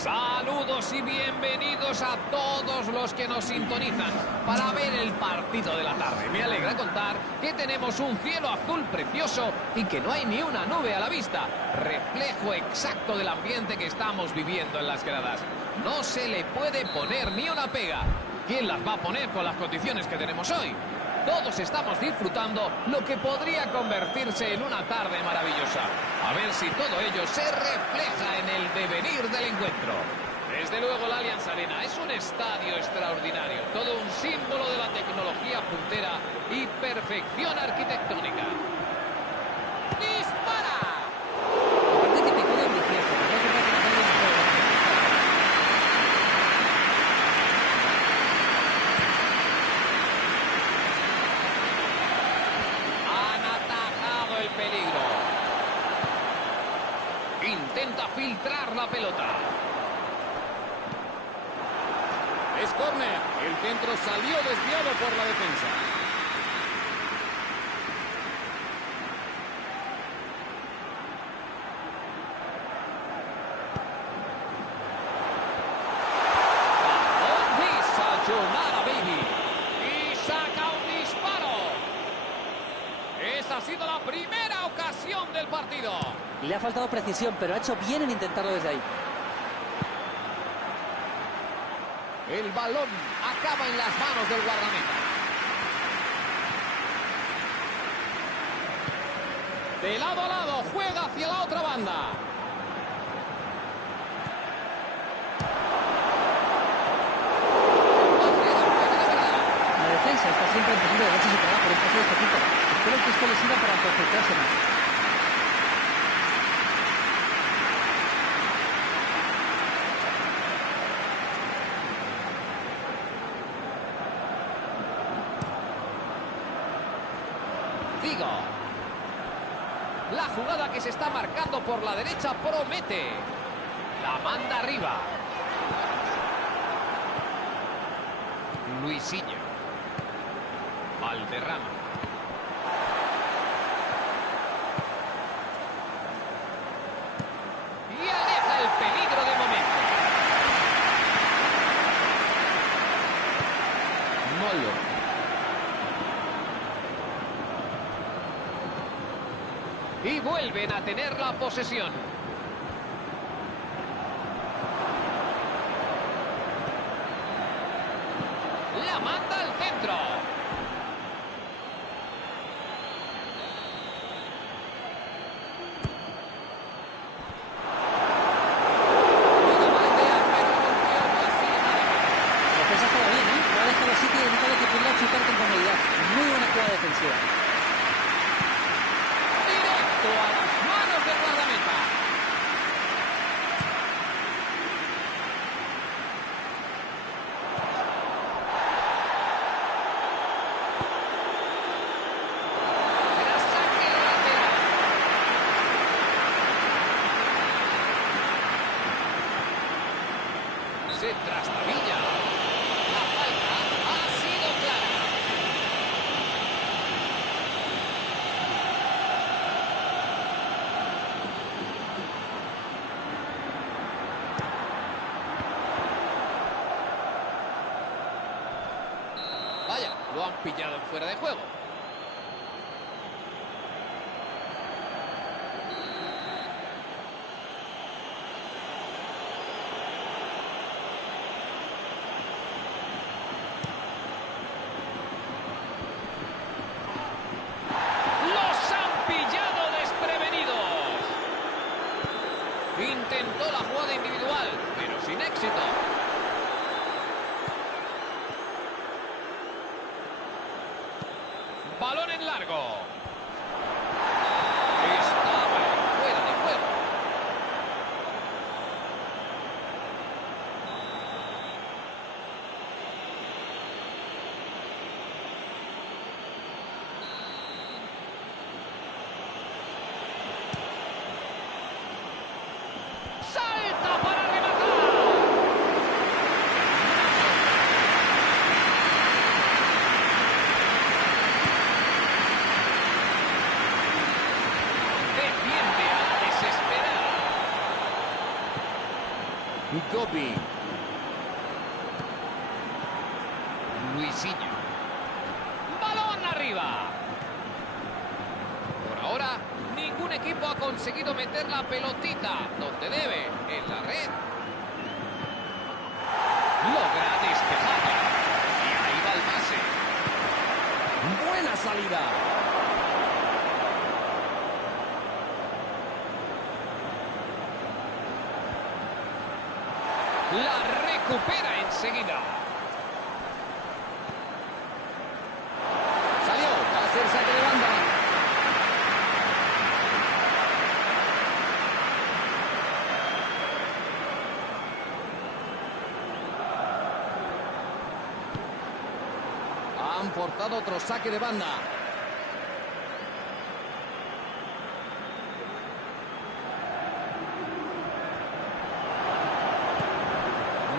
Saludos y bienvenidos a todos los que nos sintonizan para ver el partido de la tarde. Me alegra contar que tenemos un cielo azul precioso y que no hay ni una nube a la vista. Reflejo exacto del ambiente que estamos viviendo en las gradas. No se le puede poner ni una pega. ¿Quién las va a poner con las condiciones que tenemos hoy? Todos estamos disfrutando lo que podría convertirse en una tarde maravillosa. A ver si todo ello se refleja en el devenir del encuentro. Desde luego el Allianz Arena es un estadio extraordinario, todo un símbolo de la tecnología puntera y perfección arquitectónica. ¡Dispara! Aparte que picó de ambicioso, pero es verdad que no salió mejor. Han atajado el peligro. Intenta filtrar la pelota. Es córner. El centro salió desviado por la defensa. Sayonara, baby. Y saca un disparo. Esa ha sido la primera ocasión del partido. Le ha faltado precisión, pero ha hecho bien en intentarlo desde ahí. El balón acaba en las manos del guardameta. De lado a lado, juega hacia la otra banda. La defensa está siempre en peligro de verse superada por un pase de este tipo. Espero que esto le sirva para concentrarse más. Figo. La jugada que se está marcando por la derecha promete. La manda arriba. Luisinho. Valderrama. Y aleja el peligro de momento. Molo. Y vuelven a tener la posesión. La manda al centro. Una mala idea, pero funciona así. La defensa está bien, ¿eh? No ha dejado sitio y ha evitado que pudiera chutar con comodidad. Muy buena jugada defensiva. Directo a las manos del guardameta. Será saque lateral. Se trastabilla. La falta ha sido clara. Vaya, lo han pillado en fuera de juego. ¡Los han pillado desprevenidos! Intentó la jugada individual, pero sin éxito. Coppi. Luisinho. ¡Balón arriba! Por ahora, ningún equipo ha conseguido meter la pelotita donde debe, en la red. Logra despejarla. Y ahí va el pase. Buena salida. La recupera enseguida. Salió. Va a ser saque de banda. Han forzado otro saque de banda.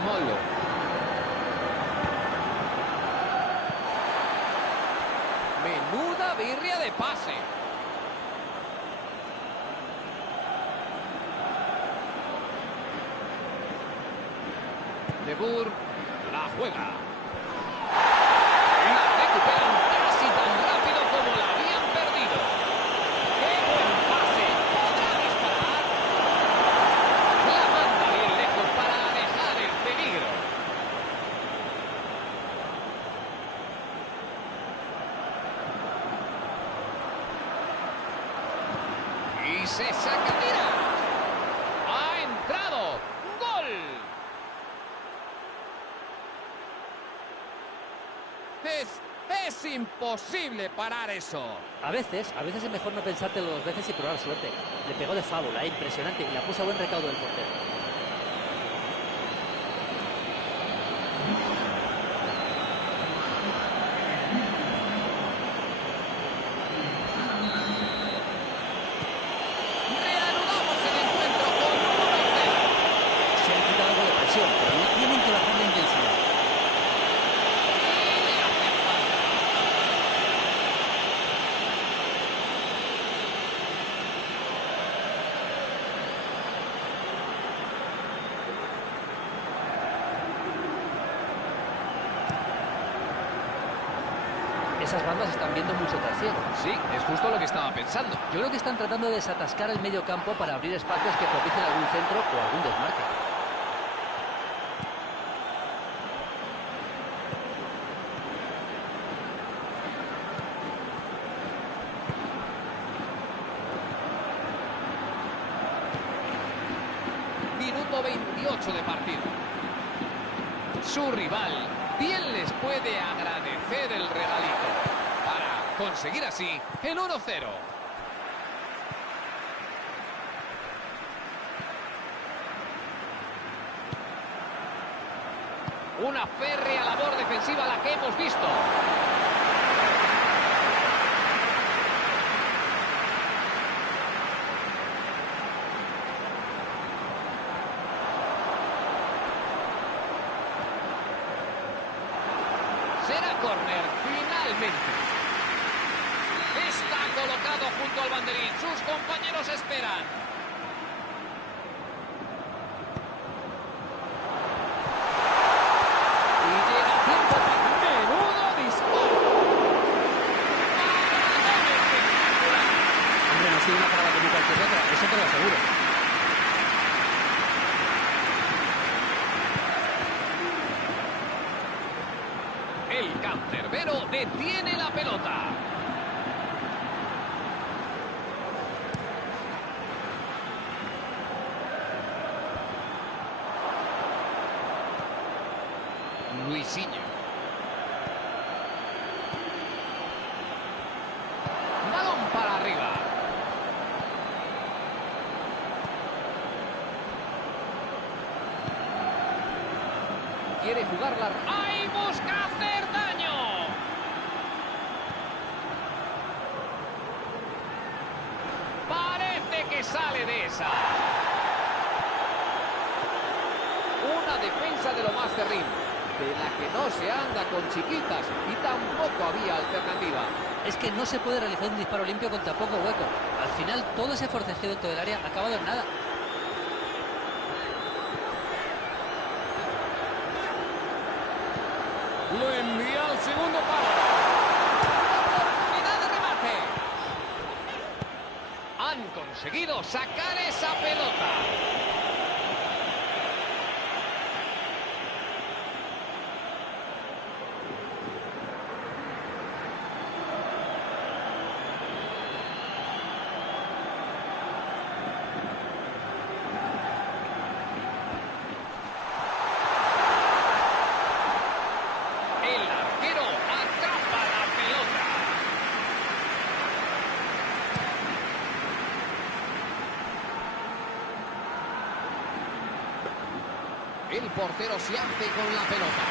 Molo. Menuda birria de pase. De Boer la juega. La recuperan casi tan rápido como la habían perdido. ¡Qué buen pase! ¿Podrá disparar? La manda bien lejos para alejar el peligro. Y se saca, tira. Ha entrado. ¡Gol! Es imposible parar eso. A veces es mejor no pensártelo dos veces y probar suerte. Le pegó de fábula, impresionante, y la puso a buen recaudo del portero. Reanudamos el encuentro con 1-0. Se han quitado algo de presión, pero no tienen que bajar la intensidad. Esas bandas están viendo mucho trasiego. Sí, es justo lo que estaba pensando. Yo creo que están tratando de desatascar el medio campo para abrir espacios que propicien algún centro o algún desmarque. Minuto 28 de partido. Su rival bien les puede agradecer el regalito para conseguir así el 1-0. Una férrea labor defensiva la que hemos visto. Será córner, finalmente. Está colocado junto al banderín. Sus compañeros esperan. Y llega a tiempo. ¡Menudo disparo! Hombre, no ha sido una parada como cualquier otra, eso te lo aseguro. El cancerbero detiene la pelota. Luisinho. Balón para arriba. Quiere jugarla. ¡Ahí busca hacer daño! Parece que sale de esa. Una defensa de lo más terrible, de la que no se anda con chiquitas y tampoco había alternativa. Es que no se puede realizar un disparo limpio con tan poco hueco. Al final, todo ese forcejeo dentro del área ha acabado en nada. Lo envía al segundo palo. Oportunidad de remate. Han conseguido sacar esa pelota. El portero se hace con la pelota.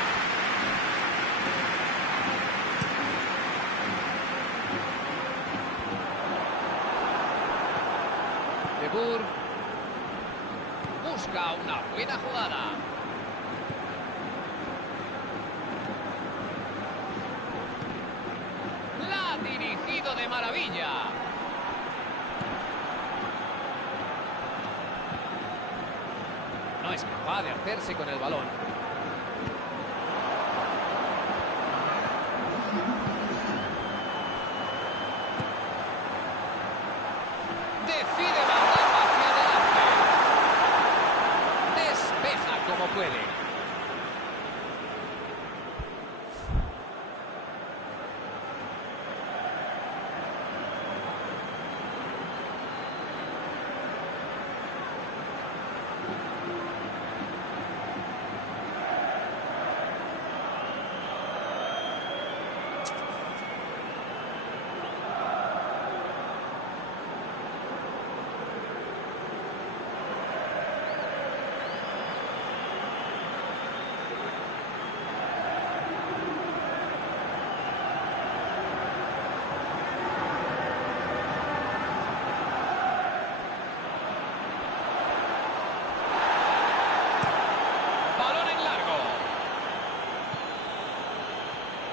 De Boer busca una buena jugada. La ha dirigido de maravilla. No es capaz de hacerse con el balón. Decide mandarlo hacia adelante. Despeja como puede.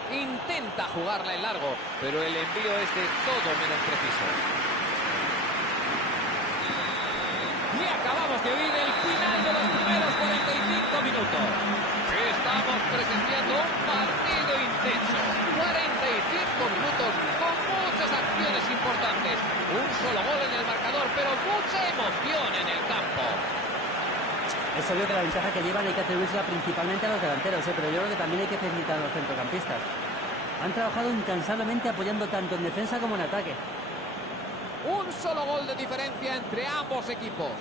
Intenta jugarla en largo, pero el envío es de todo menos preciso. Y acabamos de oír el final de los primeros 45 minutos. Estamos presenciando un partido intenso. 45 minutos con muchas acciones importantes. Un solo gol en el marcador, pero mucha emoción en el campo. Es obvio que la ventaja que llevan hay que atribuírsela principalmente a los delanteros, pero yo creo que también hay que felicitar a los centrocampistas. Han trabajado incansablemente apoyando tanto en defensa como en ataque. Un solo gol de diferencia entre ambos equipos.